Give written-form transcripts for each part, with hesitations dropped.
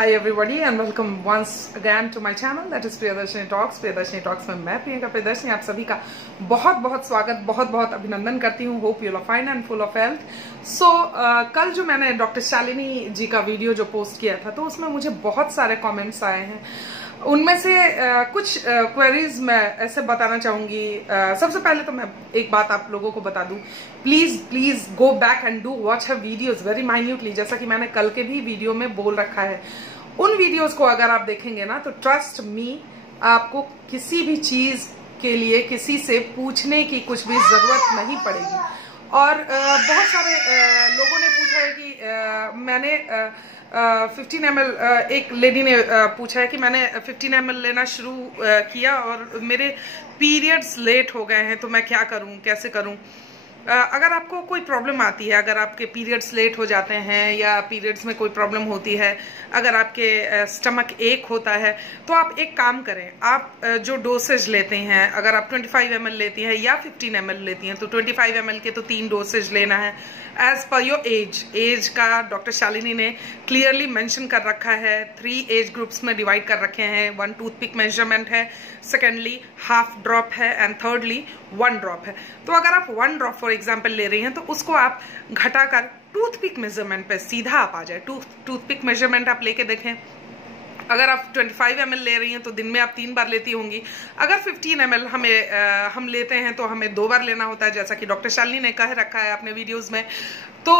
Hi everybody and welcome once again to my channel that is Priyadarshini talks. Priyadarshini talks में मैं प्रियंका प्रियदर्शनी आप सभी का बहुत बहुत स्वागत, बहुत बहुत अभिनंदन करती हूँ। Hope you are fine and full of health. So कल जो मैंने डॉक्टर शालिनी जी का वीडियो जो पोस्ट किया था तो उसमें मुझे बहुत सारे कमेंट्स आए हैं। उनमें से कुछ क्वेरीज मैं ऐसे बताना चाहूंगी। सबसे पहले तो मैं एक बात आप लोगों को बता दूं, please go back and do watch her videos very minutely, जैसा कि मैंने कल के भी वीडियो में बोल रखा है। उन वीडियोस को अगर आप देखेंगे ना तो ट्रस्ट मी, आपको किसी भी चीज के लिए किसी से पूछने की कुछ भी जरूरत नहीं पड़ेगी। और बहुत सारे लोगों ने पूछा है कि मैंने 15 ml, एक लेडी ने पूछा है कि मैंने 15 ml लेना शुरू किया और मेरे पीरियड्स लेट हो गए हैं, तो मैं क्या करूं, कैसे करूं। अगर आपको कोई प्रॉब्लम आती है, अगर आपके पीरियड्स लेट हो जाते हैं या पीरियड्स में कोई प्रॉब्लम होती है, अगर आपके स्टमक एक होता है, तो आप एक काम करें। आप जो डोसेज लेते हैं, अगर आप 25 ml लेती हैं या 15 ml लेती हैं, तो 25 ml के तो 3 डोसेज लेना है एज पर योर एज का डॉक्टर शालिनी ने क्लियरली मेंशन कर रखा है। 3 एज ग्रुप्स में डिवाइड कर रखे हैं। 1 टूथपिक मेजरमेंट है, सेकेंडली हाफ ड्रॉप है एंड थर्डली 1 ड्रॉप है। तो अगर आप 1 ड्रॉप फॉर एग्जाम्पल ले रही हैं तो उसको आप घटाकर टूथपिक मेजरमेंट पे सीधा आप आ जाए। टूथपिक मेजरमेंट आप लेके देखें। अगर आप 25 ml ले रही हैं तो दिन में आप 3 बार लेती होंगी। अगर 15 ml हम लेते हैं तो हमें 2 बार लेना होता है, जैसा कि डॉक्टर शालिनी ने कह रखा है अपने वीडियोस में। तो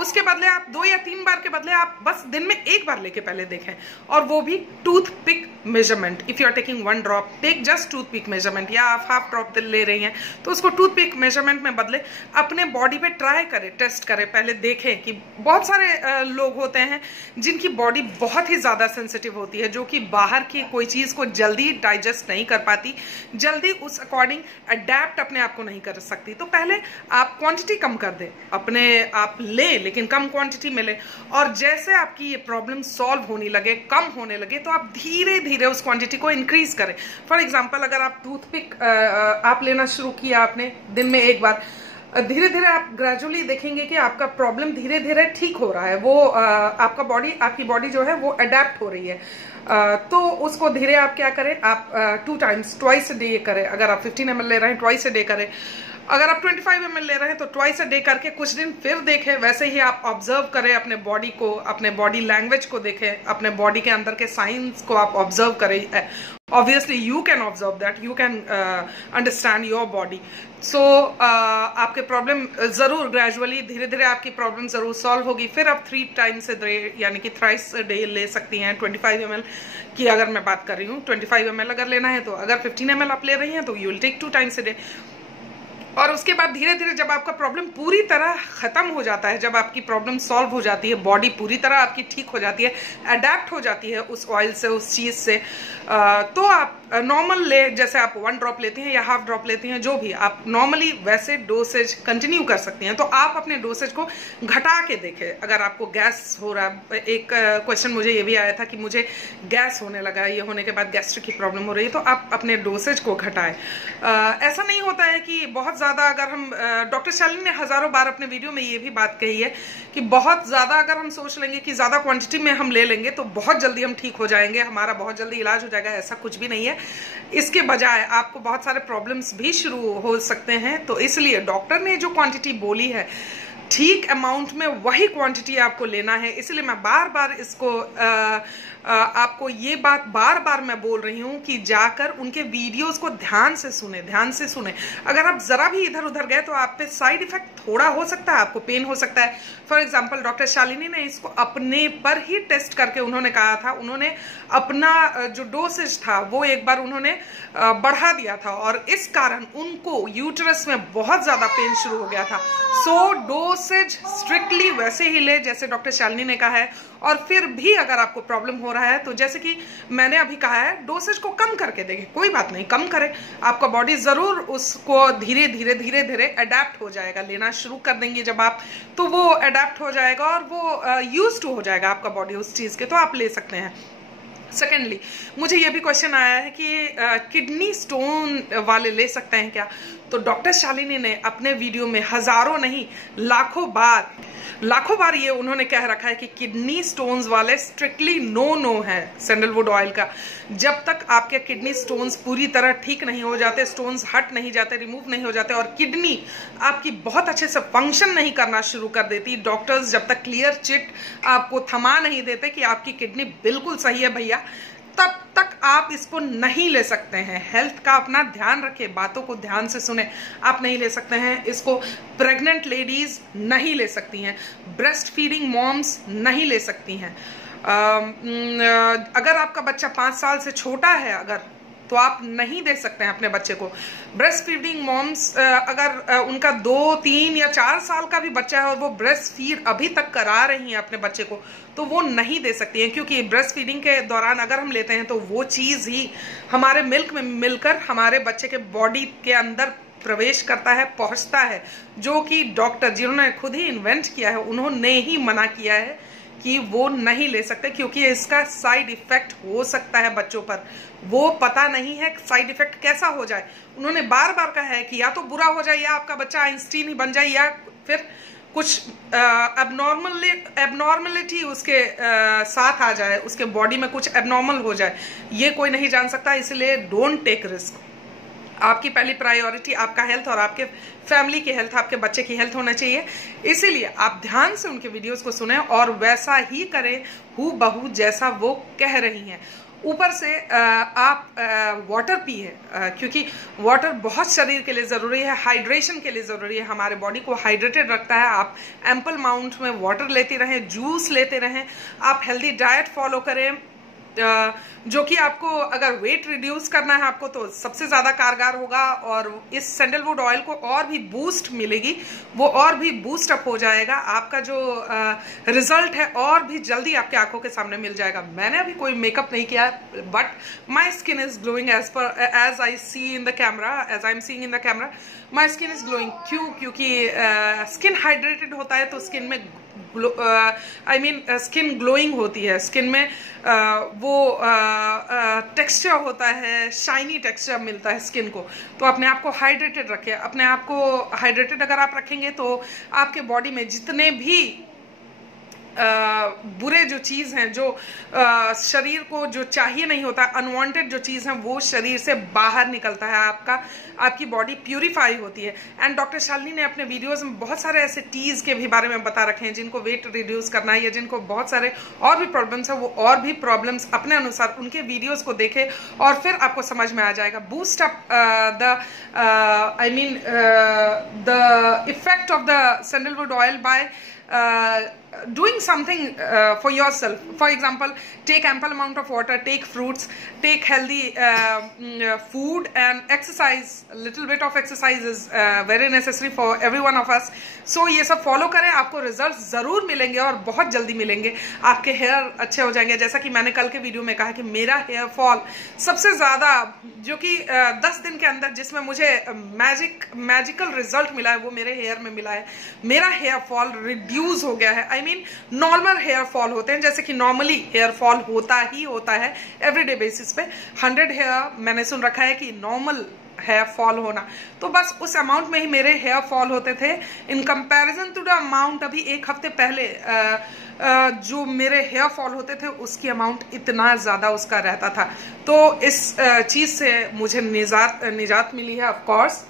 उसके बदले आप 2 या 3 बार के बदले आप बस दिन में 1 बार लेके पहले देखें, और वो भी toothpick measurement. If you are taking 1 drop, take just toothpick measurement. या आप हाफ ड्रॉप ले रही हैं तो उसको टूथपिक मेजरमेंट में बदले अपने बॉडी पे ट्राई करें, टेस्ट करें, पहले देखें कि बहुत सारे लोग होते हैं जिनकी बॉडी बहुत ही ज्यादा सेंसिटिव होती है, जो कि बाहर की कोई चीज को जल्दी डाइजेस्ट नहीं कर पाती, जल्दी उस अकॉर्डिंग अडेप्ट अपने आप को नहीं कर सकती। तो पहले आप क्वांटिटी कम कर दें, अपने आप ले लेकिन कम क्वांटिटी में ले, और जैसे आपकी ये प्रॉब्लम सॉल्व होने लगे, कम होने लगे, तो आप धीरे धीरे उस क्वांटिटी को इंक्रीज करें। फॉर एग्जांपल अगर आप टूथपिक आप लेना शुरू किया आपने दिन में 1 बार, धीरे धीरे आप ग्रेजुअली देखेंगे कि आपका प्रॉब्लम धीरे धीरे ठीक हो रहा है। वो आपकी बॉडी जो है वो अडेप्ट हो रही है। तो उसको धीरे आप क्या करें, आप 2 टाइम्स ट्वाइस अ डे करें। अगर आप 15 ml ले रहे हैं ट्वाइस अ डे करें। अगर आप 25 ml ले रहे हैं तो ट्वाइस अ डे करके कुछ दिन फिर देखें। वैसे ही आप ऑब्जर्व करें अपने बॉडी को, अपने बॉडी लैंग्वेज को देखें, अपने बॉडी के अंदर के साइंस को आप ऑब्जर्व करें। Obviously you can observe that, you can understand your body. So आपके प्रॉब्लम जरूर ग्रेजुअली धीरे धीरे आपकी प्रॉब्लम जरूर सॉल्व होगी। फिर आप 3 टाइम्स अ डे यानी कि थ्राइस अ डे ले सकती हैं। 25 ml की अगर मैं बात कर रही हूँ, 25 ml अगर लेना है तो, अगर 15 ml आप ले रही हैं तो you will take 2 times a day. और उसके बाद धीरे धीरे जब आपका प्रॉब्लम पूरी तरह खत्म हो जाता है, जब आपकी प्रॉब्लम सॉल्व हो जाती है, बॉडी पूरी तरह आपकी ठीक हो जाती है, अडेप्ट हो जाती है उस ऑयल से, उस चीज से, तो आप नॉर्मल ले, जैसे आप 1 ड्रॉप लेते हैं या हाफ ड्रॉप लेते हैं, जो भी आप नॉर्मली वैसे डोसेज कंटिन्यू कर सकती हैं। तो आप अपने डोसेज को घटा के देखें। अगर आपको गैस हो रहा है, एक क्वेश्चन मुझे ये भी आया था कि मुझे गैस होने लगा, ये होने के बाद गैस्ट्रिक की प्रॉब्लम हो रही है, तो आप अपने डोसेज को घटाएं। ऐसा नहीं होता है कि बहुत ज्यादा, अगर हम डॉक्टर शालिनी ने हजारों बार अपने वीडियो में ये भी बात कही है कि बहुत ज्यादा अगर हम सोच लेंगे कि ज्यादा क्वांटिटी में हम ले लेंगे तो बहुत जल्दी हम ठीक हो जाएंगे, हमारा बहुत जल्दी इलाज हो जाएगा। ऐसा कुछ भी नहीं है। इसके बजाय आपको बहुत सारे प्रॉब्लम्स भी शुरू हो सकते हैं। तो इसलिए डॉक्टर ने जो क्वांटिटी बोली है, ठीक अमाउंट में वही क्वांटिटी आपको लेना है। इसलिए मैं बार बार इसको आपको ये बात बार बार मैं बोल रही हूँ कि जाकर उनके वीडियोस को ध्यान से सुने। अगर आप जरा भी इधर उधर गए तो आप पे साइड इफेक्ट थोड़ा हो सकता है, आपको पेन हो सकता है। फॉर एग्जाम्पल डॉक्टर शालिनी ने इसको अपने पर ही टेस्ट करके उन्होंने कहा था, उन्होंने अपना जो डोसेज था वो एक बार उन्होंने बढ़ा दिया था, और इस कारण उनको यूटरस में बहुत ज्यादा पेन शुरू हो गया था। सो डोसेज स्ट्रिक्टली वैसे ही ले जैसे डॉक्टर शालिनी ने कहा है। और फिर भी अगर आपको प्रॉब्लम हो रहा है तो जैसे कि मैंने अभी कहा है, डोसेज को कम करके देखें, कोई बात नहीं, कम करें। आपका बॉडी जरूर उसको धीरे धीरे अडेप्ट हो जाएगा। लेना शुरू कर देंगे जब आप, तो वो अडेप्ट हो जाएगा और वो यूज्ड टू हो जाएगा आपका बॉडी उस चीज के, तो आप ले सकते हैं। सेकेंडली, मुझे ये भी क्वेश्चन आया है कि किडनी स्टोन वाले ले सकते हैं क्या? तो डॉक्टर शालिनी ने अपने वीडियो में हजारों नहीं लाखों बार ये उन्होंने कह रखा है कि किडनी स्टोन्स वाले स्ट्रिक्टली नो है सैंडलवुड ऑयल का। जब तक आपके किडनी स्टोन्स पूरी तरह ठीक नहीं हो जाते, स्टोन्स हट नहीं जाते, रिमूव नहीं हो जाते और किडनी आपकी बहुत अच्छे से फंक्शन नहीं करना शुरू कर देती, डॉक्टर्स जब तक क्लियर चिट आपको थमा नहीं देते कि आपकी किडनी बिल्कुल सही है भैया, तब तक आप इसको नहीं ले सकते हैं। हेल्थ का अपना ध्यान रखें, बातों को ध्यान से सुने। आप नहीं ले सकते हैं इसको। प्रेग्नेंट लेडीज नहीं ले सकती हैं, ब्रेस्ट फीडिंग मॉम्स नहीं ले सकती हैं। अगर आपका बच्चा 5 साल से छोटा है अगर, तो आप नहीं दे सकते हैं अपने बच्चे को। ब्रेस्ट फीडिंग मॉम्स अगर उनका 2, 3 या 4 साल का भी बच्चा है और वो ब्रेस्ट फीड अभी तक करा रही हैं अपने बच्चे को, तो वो नहीं दे सकती हैं, क्योंकि ब्रेस्ट फीडिंग के दौरान अगर हम लेते हैं तो वो चीज़ ही हमारे मिल्क में मिलकर हमारे बच्चे के बॉडी के अंदर प्रवेश करता है, पहुंचता है, जो कि डॉक्टर जिन्होंने खुद ही इन्वेंट किया है उन्होंने ही मना किया है कि वो नहीं ले सकते, क्योंकि इसका साइड इफेक्ट हो सकता है बच्चों पर। वो पता नहीं है साइड इफेक्ट कैसा हो जाए। उन्होंने बार बार कहा है कि या तो बुरा हो जाए, या आपका बच्चा आइंस्टीन ही बन जाए, या फिर कुछ एबनॉर्मलिटी उसके साथ आ जाए, उसके बॉडी में कुछ एबनॉर्मल हो जाए। ये कोई नहीं जान सकता, इसलिए डोंट टेक रिस्क। आपकी पहली प्रायोरिटी आपका हेल्थ और आपके फैमिली की हेल्थ, आपके बच्चे की हेल्थ होना चाहिए। इसीलिए आप ध्यान से उनके वीडियोस को सुने और वैसा ही करें हूबहू जैसा वो कह रही हैं। ऊपर से आप वाटर पिए, क्योंकि वाटर बहुत शरीर के लिए ज़रूरी है, हाइड्रेशन के लिए ज़रूरी है, हमारे बॉडी को हाइड्रेटेड रखता है। आप एम्पल अमाउंट में वाटर लेते रहें, जूस लेते रहें, आप हेल्दी डाइट फॉलो करें, जो कि आपको अगर वेट रिड्यूस करना है आपको तो सबसे ज़्यादा कारगर होगा, और इस सैंडलवुड ऑयल को और भी बूस्ट मिलेगी, वो और भी बूस्ट अप हो जाएगा। आपका जो रिजल्ट है और भी जल्दी आपके आंखों के सामने मिल जाएगा। मैंने अभी कोई मेकअप नहीं किया, but my skin is glowing as I see in the camera, as I am seeing in the camera, my skin is glowing. क्योंकि स्किन हाइड्रेटेड होता है तो स्किन में स्किन ग्लोइंग होती है, स्किन में वो टेक्सचर होता है, शाइनी टेक्सचर मिलता है स्किन को। तो अपने आप को हाइड्रेटेड रखें। अपने आप को हाइड्रेटेड अगर आप रखेंगे तो आपके बॉडी में जितने भी बुरे जो चीज़ हैं, जो शरीर को जो चाहिए नहीं होता, अनवांटेड जो चीज़ है वो शरीर से बाहर निकलता है, आपकी बॉडी प्यूरिफाई होती है। एंड डॉक्टर शालिनी ने अपने वीडियोस में बहुत सारे ऐसे टीज के भी बारे में बता रखे हैं, जिनको वेट रिड्यूस करना है या जिनको बहुत सारे और भी प्रॉब्लम्स है, वो और भी प्रॉब्लम्स अपने अनुसार उनके वीडियोस को देखें और फिर आपको समझ में आ जाएगा। Boost up the effect of the sandalwood oil bye doing something for yourself. For example, take ample amount of water, take fruits, take healthy food and exercise. Little bit of exercise is very necessary for every one of us. So ये सब follow करें, आपको result जरूर मिलेंगे और बहुत जल्दी मिलेंगे। आपके हेयर अच्छे हो जाएंगे। जैसा कि मैंने कल के वीडियो में कहा कि मेरा हेयर फॉल सबसे ज्यादा, जो कि 10 दिन के अंदर जिसमें मुझे मैजिकल रिजल्ट मिला है, वो मेरे हेयर में मिला है। मेरा हेयर फॉल रिड्यूस हो गया है। नॉर्मल हेयर फॉल होते हैं, जैसे कि नॉर्मली हेयर फॉल होता है एवरीडे बेसिस पे। 100 हेयर मैंने सुन रखा है कि नॉर्मल हेयर फॉल होना, तो बस उस अमाउंट में ही मेरे हेयर फॉल होते थे। In comparison to the amount अभी 1 हफ्ते पहले जो मेरे हेयर फॉल होते थे, उसकी अमाउंट इतना ज्यादा उसका रहता था। तो इस चीज से मुझे निजात मिली है ऑफ कोर्स।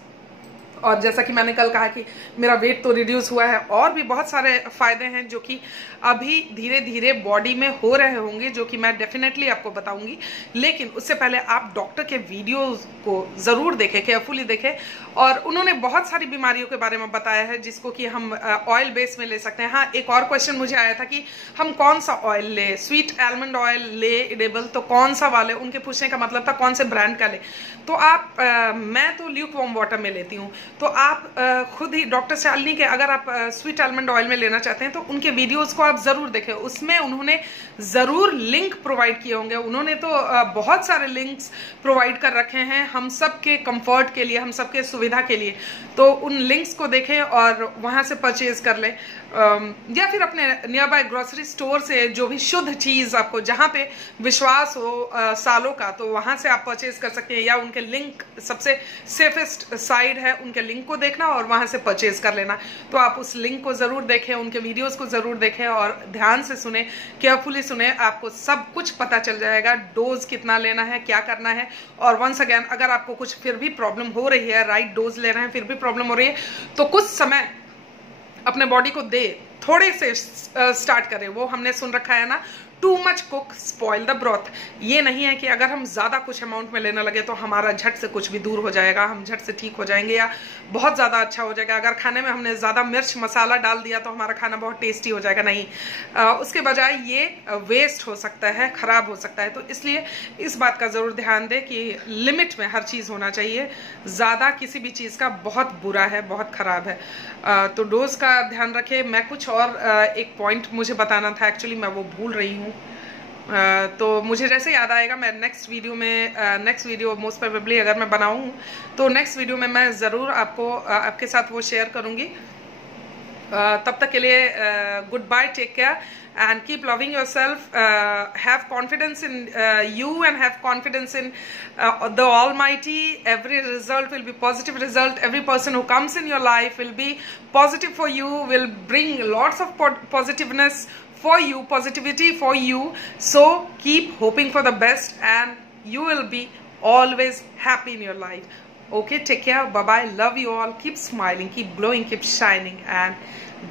और जैसा कि मैंने कल कहा कि मेरा वेट तो रिड्यूस हुआ है, और भी बहुत सारे फायदे हैं जो कि अभी धीरे धीरे बॉडी में हो रहे होंगे, जो कि मैं डेफिनेटली आपको बताऊंगी। लेकिन उससे पहले आप डॉक्टर के वीडियोस को जरूर देखें, केयरफुली देखें। और उन्होंने बहुत सारी बीमारियों के बारे में बताया है जिसको कि हम ऑयल बेस में ले सकते हैं। हाँ, एक और क्वेश्चन मुझे आया था कि हम कौन सा ऑयल ले, स्वीट आलमंड ऑयल ले एडेबल, तो कौन सा वाले, उनके पूछने का मतलब था कौन से ब्रांड का ले। तो आप मैं तो ल्यूक वार्म वाटर में लेती हूँ, तो आप खुद ही डॉक्टर शालिनी के अगर आप स्वीट आलमंड ऑयल में लेना चाहते हैं तो उनके वीडियोस को आप जरूर देखें। उसमें उन्होंने जरूर लिंक प्रोवाइड किए होंगे। उन्होंने तो बहुत सारे लिंक्स प्रोवाइड कर रखे हैं हम सब के कंफर्ट के लिए, हम सब के सुविधा के लिए। तो उन लिंक्स को देखें और वहां से परचेज कर लें। या फिर अपने नियर बाय ग्रोसरी स्टोर से जो भी शुद्ध चीज आपको जहां पे विश्वास हो सालों का, तो वहां से आप परचेज कर सकते हैं। या उनके लिंक, सबसे सेफेस्ट साइड है, उनके लिंक को देखना और वहां से परचेज कर लेना। तो आप उस लिंक को जरूर देखें, उनके वीडियोस को जरूर देखें और ध्यान से सुने, केयरफुली सुने, आपको सब कुछ पता चल जाएगा। डोज कितना लेना है, क्या करना है। और वंस अगेन, अगर आपको कुछ फिर भी प्रॉब्लम हो रही है, राइट डोज ले रहे हैं फिर भी प्रॉब्लम हो रही है, तो कुछ समय अपने बॉडी को दे, थोड़े से स्टार्ट करें। वो हमने सुन रखा है ना, too much cook spoil the broth. ये नहीं है कि अगर हम ज्यादा कुछ अमाउंट में लेने लगे तो हमारा झट से कुछ भी दूर हो जाएगा, हम झट से ठीक हो जाएंगे या बहुत ज्यादा अच्छा हो जाएगा। अगर खाने में हमने ज्यादा मिर्च मसाला डाल दिया तो हमारा खाना बहुत टेस्टी हो जाएगा, नहीं। उसके बजाय ये वेस्ट हो सकता है, खराब हो सकता है। तो इसलिए इस बात का जरूर ध्यान दें कि लिमिट में हर चीज होना चाहिए। ज्यादा किसी भी चीज का बहुत बुरा है, बहुत खराब है। तो डोज का ध्यान रखें। मैं कुछ और एक पॉइंट मुझे बताना था, एक्चुअली मैं वो भूल रही हूँ। तो मुझे जैसे याद आएगा मैं नेक्स्ट वीडियो मोस्ट प्रोबेबली अगर मैं बनाऊं तो नेक्स्ट वीडियो में मैं ज़रूर आपके साथ वो शेयर करूंगी। तब तक के लिए goodbye, take care and keep loving yourself. Have confidence in you and have confidence in the Almighty. Every result will be positive result. Every person who comes in your life will be positive for you, will bring lots of positiveness for you, positivity for you. So keep hoping for the best and you will be always happy in your life. Okay, take care, bye bye, love you all, keep smiling, keep glowing, keep shining and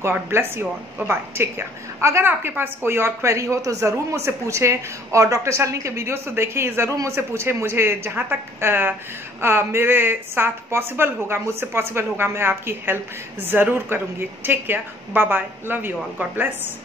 God bless you all. Bye bye, take care. अगर आपके पास कोई और query हो तो ज़रूर मुझसे पूछें और डॉक्टर शालिनी के वीडियोस तो देखिए, ज़रूर मुझसे पूछें। मुझे जहाँ तक मेरे साथ पॉसिबल होगा, मुझसे पॉसिबल होगा, मैं आपकी हेल्प ज़रूर करूँगी। Take care, bye bye, love you all, God bless.